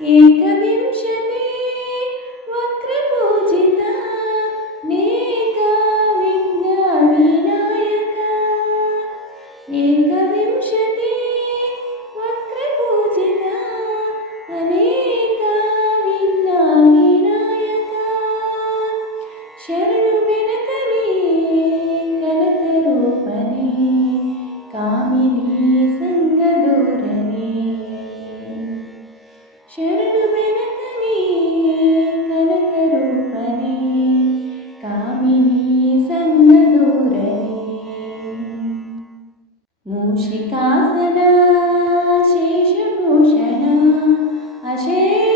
ఏకవింశతి వక్రపూజిత నేక విఘ్న వినాయక ఏకవింశతి వక్రపూజిత అనేక విఘ్న వినాయక శరణు వెనకనే కామిని మూషికాసన శేషభూషణ అశేష